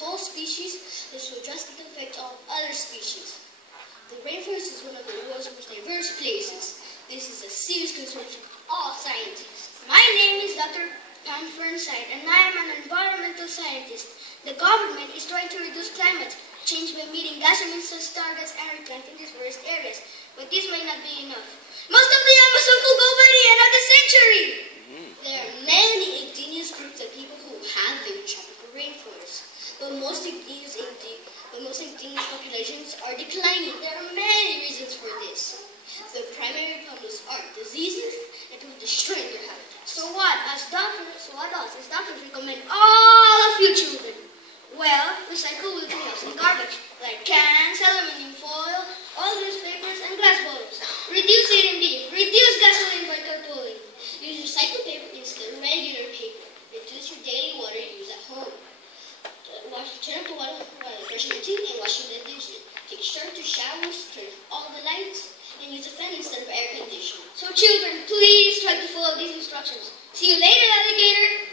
whole species, this will drastically affect all other species. The rainforest is one of the world's most diverse places. This is a serious concern for all scientists. My name is Dr. Pam Fernside, and I am an environmental scientist. The government is trying to reduce climate change by meeting gas emissions targets and replanting these forest areas, but this may not be enough. Most of the Amazon could go by the end of the century! There are many indigenous groups of people who have lived in tropical rainforests, but most indigenous populations are declining. There are many reasons for this. The primary problems are diseases and people destroying their habitats. So what does doctors recommend all of you children? Well, recycle will clean and garbage, like cans, aluminum foil, old newspapers, and glass bottles. Reduce eating beef, reduce gasoline by carpooling. Use recycled paper instead of regular paper. Reduce your daily water use at home. Turn up the water while brushing your teeth and washing the dishes. Take shorter showers, turn off all the lights, and use a fan instead of air conditioning. So children, please try to follow these instructions. See you later, alligator!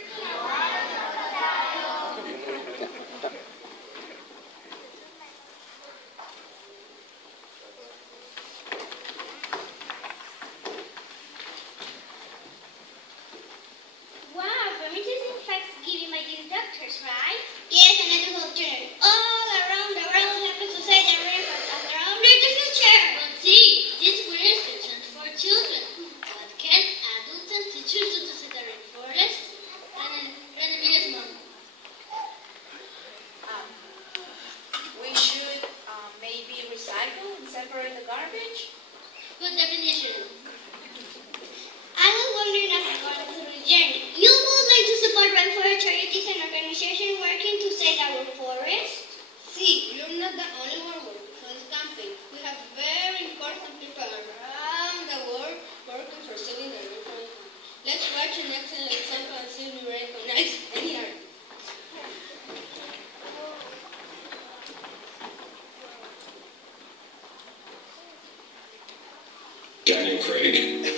Wow, fermentation affects giving my these doctors, right? Yes, and ethical turn all around the world happens to say that rainforests are around the future. But see, these were instructions for children. What can adults and teachers do to save the rainforest? Renemila's mom. We should maybe recycle and separate the garbage. Good definition. I was wondering after going through the journey, you would like to support rainforest charities and organizations working to save our forest? See, you're not the only one working on this campaign. We have very important people around the world working for saving the rainforest. Let's watch an excellent example and see if we recognize any art. Daniel Craig.